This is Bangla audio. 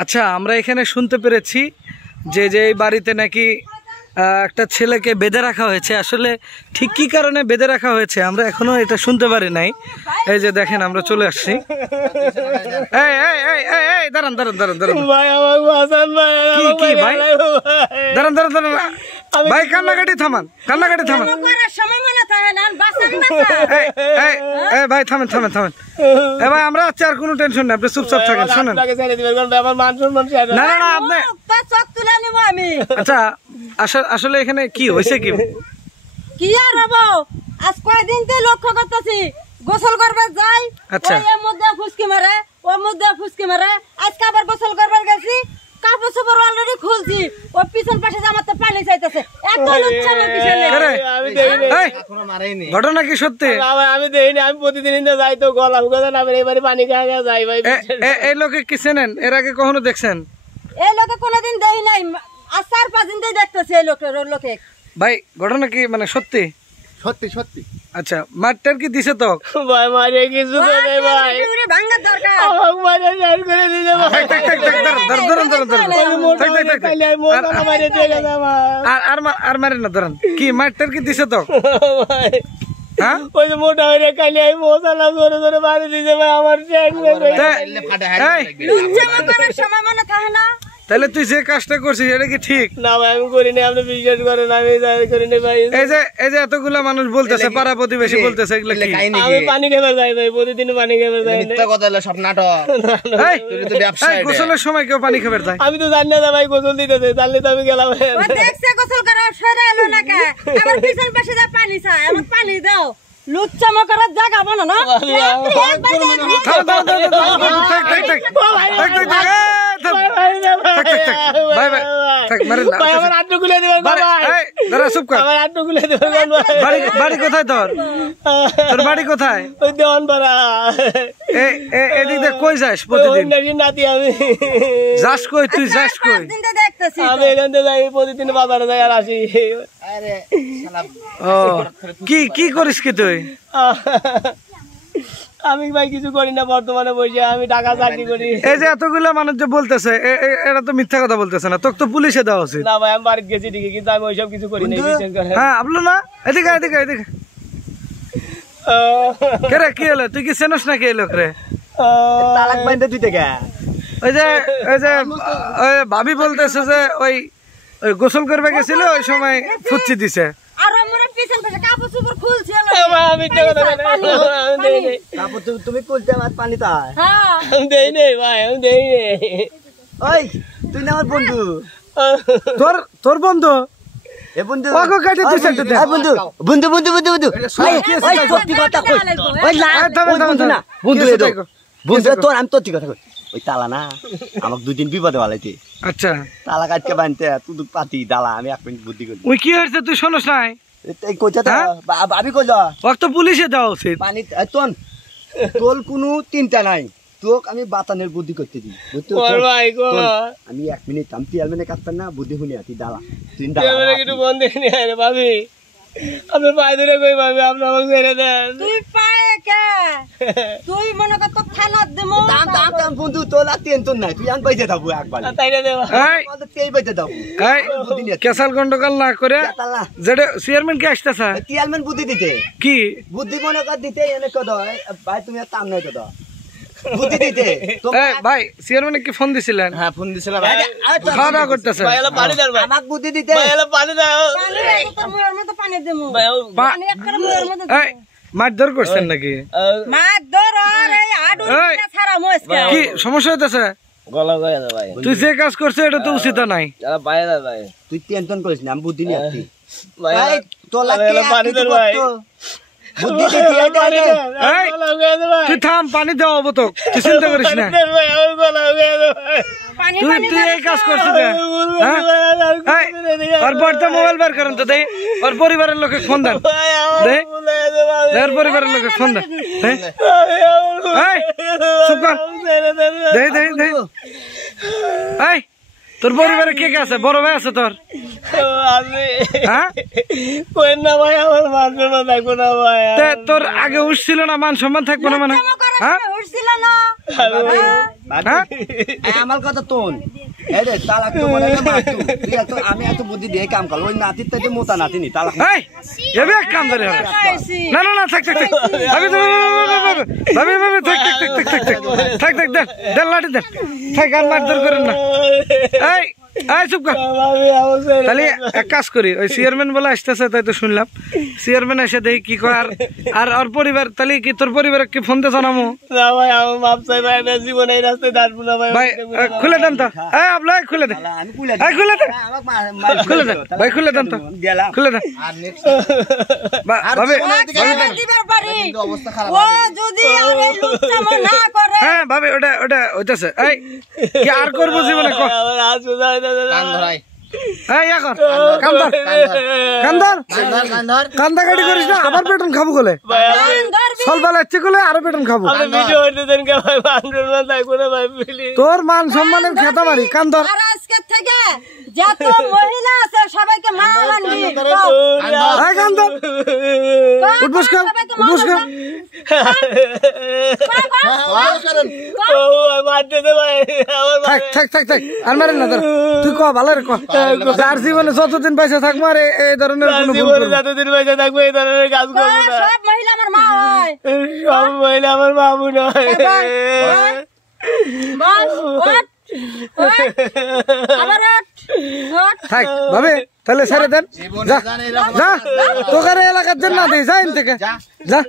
আচ্ছা, আমরা এখানে শুনতে পেরেছি যে এই বাড়িতে নাকি একটা ছেলেকে বেঁধে রাখা হয়েছে। আসলে ঠিক কি কারণে বেঁধে রাখা হয়েছে আমরা এখনো এটা শুনতে পারি নাই। এই যে দেখেন, আমরা চলে আসছি। দাঁড়ান দাঁড়ান দাঁড়ান দাঁড়ান দাঁড়ান দাঁড়ান দাঁড়ান ভাই, কান্নাকাটি থামান, কান্নাকাটি থামান। ভাই থামেন থামেন থামেন। ভাই আমরা আছি, আর কোনো টেনশন নেই, আপনি চুপচাপ থাকেন। শোনেন, না না না আপনি আচ্ছা, আসলে এখানে কি হয়েছে? কি আর হবো, আজ কয়দিন তো লক্ষ্য করতেছি গোসল করবে যাই, ওর মধ্যে ফুসকি মারে, ওর মধ্যে ফুসকি মারে। আজকে আবার গোসল করবার গেছি, কাপড় চোপড় অলরেডি খুলছি, ও পিছন পাশে আমার তো পানি চাইতেছে। এত লুচ্ছা আমার পিছনে। ঘটনা কি সত্যি? আমি দেখিনি, আমি প্রতিদিন যাই তো গলা শুকাতে না, এবারে পানি খাওয়া যাই ভাই। এই লোকে কি চেনেন? এর আগে কখনো দেখছেন? এই লোকে কোনোদিন দেই নাই, আর 4-5 দিন ধরে দেখতেছি এই লোকে। ভাই ঘটনা কি মানে সত্যি? সত্যি সত্যি। আচ্ছা, মারটার কি দিছে তো? ভাই মারে কিছু তো নেই ভাই, ভাঙার দরকার। আমাকে মারে শেষ করে দিতে ভাই। আর মারেন না, ধরেন। কি মারটার কি দিছে তো? হ্যাঁ, ওই যে মোটা হয়ে কালি আমি মশলা ধরে ধরে মারি দিতে ভাই, আমার শেষ সময় মনে থাকে না। তাহলে তুই যে কাজটা করছিস এটা কি ঠিক? না ভাই আমি করিনি, আপনি বিশ্বাস করেন, আমি করিনি ভাই। এই যে এতগুলা মানুষ বলতেছে, পাড়া প্রতিবেশী বলতেছে, এগুলো কি? আমি পানি খেতে যাই ভাই, প্রতিদিন পানি খেতে যাই। মিথ্যা কথা হলো, সব নাটক। তুই তো ব্যবসায়ী, গোসলের সময় কেউ পানি খাবার যায়? আমি তো জানি না ভাই, গোসল দিতেছে, জানলে তো আমি গেলাম। দেখছে গোসল করা সরে এলো না কে, আবার পিছন পাশে যা পানি চায়, আমাকে পানি দাও। লুচ্চামো করার জায়গা বানো না। বাড়ি কোথায় তোর? তোর বাড়ি কোথায়? এদিক দিয়ে কই যাস প্রতিদিন? নাতি আমি যাস কই? তুই যাস কই? আমি এখান থেকে যাই, প্রতিদিন বাজারে যাই আর আসি। ও কি করিস কি তুই? আমি ভাই কিছু করি না, বর্তমানে বসে আমি টাকা চাকরি করি। এই যে এতগুলো মানুষ যে বলতেছে, এরা তো মিথ্যা কথা বলতেছে না? তোকে তো পুলিশে দেওয়া উচিত। না ভাই, আমি বাড়িতে গেছি ঠিকই, কিন্তু আমি ওইসব কিছু করি না। হ্যাঁ আপলো না, এদিকে এদিকে এদিকে। কে রে, কি হলো? তুই কি চেনস না কে লোক রে? তালাক বাইন্দে তুই থেকে ওই যে ভাবি বলতেছে যে ওই গোসল করবে গেছিল, ওই সময় ফুচ্ছি দিছে। তুমি খুলতে আমার পানি তাই দেই নেই ভাই, আমি দেই নেই। ওই তুই না আমার বন্ধু। তোর বন্ধু? বন্ধু বন্ধু তোর আমি তোর কথা কই, ওই তালা না আমাকে 2 দিন বিপদে বালাইতে। আচ্ছা, তালা কাটকে বানতে তুই পাতি ডালা, আমি 1 মিনিট বুদ্ধি করি। ওই কি হয়েছে তুই শোনস নাই? ভাবি কইল তো পুলিশে দেওয়া উচিত। পানি তোর কোনো চিন্তা নাই, তোকে আমি বাতানের বুদ্ধি করতে দিই। আমি 1 মিনিট আমি টিয়ালমেনে কাটতাম না, বুদ্ধি শুনি তুই ডালা, তুই একটু বন্ধ রে ভাবি। আপনি পায়ে ধরে কই ভাবি, আপনি আমাকে ছেড়ে দেন। তুই পায়ে কে? তুই মনে কর তো থানাত দেমু। দাম বন্ধু তোর আর টেনশন নাই, তুই আন পাইতে যাবো একবার। তাইরে দেবা এই পাইতে দাও। কেসাল গন্ডগোল না করে যেটা চেয়ারম্যান কে আসতেছে, চেয়ারম্যান বুদ্ধি দিতে। কি বুদ্ধি মনে কর দিতে, এনে কদ ভাই তুমি আর তাম নাই কদ বুদ্ধি দিতে। ভাই চেয়ারম্যান কি ফোন দিছিলেন? হ্যাঁ ফোন দিছিলাম। খাওয়া দাওয়া করতেছে। পানি দাও ভাই, আমাকে বুদ্ধি দিতে। ভাই এলা পানি দাও, তোর মুয়ের মধ্যে পানি দেমু। পানি একটা মুয়ের মধ্যে এই মারধর করছেন নাকি? মারধর আর এই আডুরিটা ছাড়া মোসকে কি সমস্যা হইতাছে? গলা গয়া দাও ভাই, তুই যে কাজ করছিস এটা তো উচিত নাই। যারা বাইরে দাও ভাই, তুই টেনশন করিস না, আমি বুদ্ধি নিয়ে আসছি ভাই। তোলা কে পানি দাও ভাই, বুদ্ধি দিতে আইতে। এই তুই থাম, পানি দেওয়া হবো তো, তুই চিন্তা করিস না। তুই এই কাজ করছিস? আর বড়টা মোবাইল বার করেন তো, দেই ওর পরিবারের লোকে ফোন দেন, ওর পরিবারের লোকে ফোন দেন। চুপ কর, তোর পরিবারে কে কে আছে? বড় ভাই আছে তোর? হ্যাঁ তোর আগে উঠছিল না, মান সম্মান থাকবো না মানে? হ্যাঁ আমার কথা তোন তালাক তো মনে আমি এত বুদ্ধি দিয়ে কাম করলো ওই নাতির তো মোটা নাতিনি তালাক এক কাম ধরে না না না থাক থাক থাক ভাবি ভাবি ভাবি থাক থাক থাক থাক থাক থাক থাক দেন দেন লাঠি দেন থাক আর মারধর করেন না। এই এই চুপ কর। তাহলে এক কাজ করি, ওই চেয়ারম্যান বলে আসতেছে তাই তো শুনলাম, চেয়ারম্যান এসে দেখি কি কয়। আর আর পরিবার তাহলে কি তোর পরিবার কি ফোন দিয়ে জানাবো? ভাই খুলে দেন তো, আপনার খুলে দেন, খুলে দেন, খুলে দেন ভাই, খুলে দেন তো, খুলে দেন। হ্যাঁ ভাবি ওটা ওটা হইতেছে। এই কি আর করবো জীবনে? কান্দাকাটি করিস না, আবার বেতন খাবো বলে সলবেলা ইচ্ছে করলে আরো বেতন খাবো। তোর মান সম্মানের খেতা মারি কান্দর। যত মহিলা আছে সবাইকে মাল আনবি কান্দর উঠবস কর উঠবস কর। থাক থাক থাক আর মারেন না, তুই ক ভালো রে ক। যার জীবনে যতদিন পয়সা থাকবো আর এই ধরনের যতদিন পয়সা থাকবো এই ধরনের কাজ করবো না। সব মহিলা আমার মা হয়, সব মহিলা আমার মামু নয়। থাক ভাবে তাহলে ছেড়ে দেন, যা যা তোকার এলাকার জন্য না দিই, যা এন থেকে যা।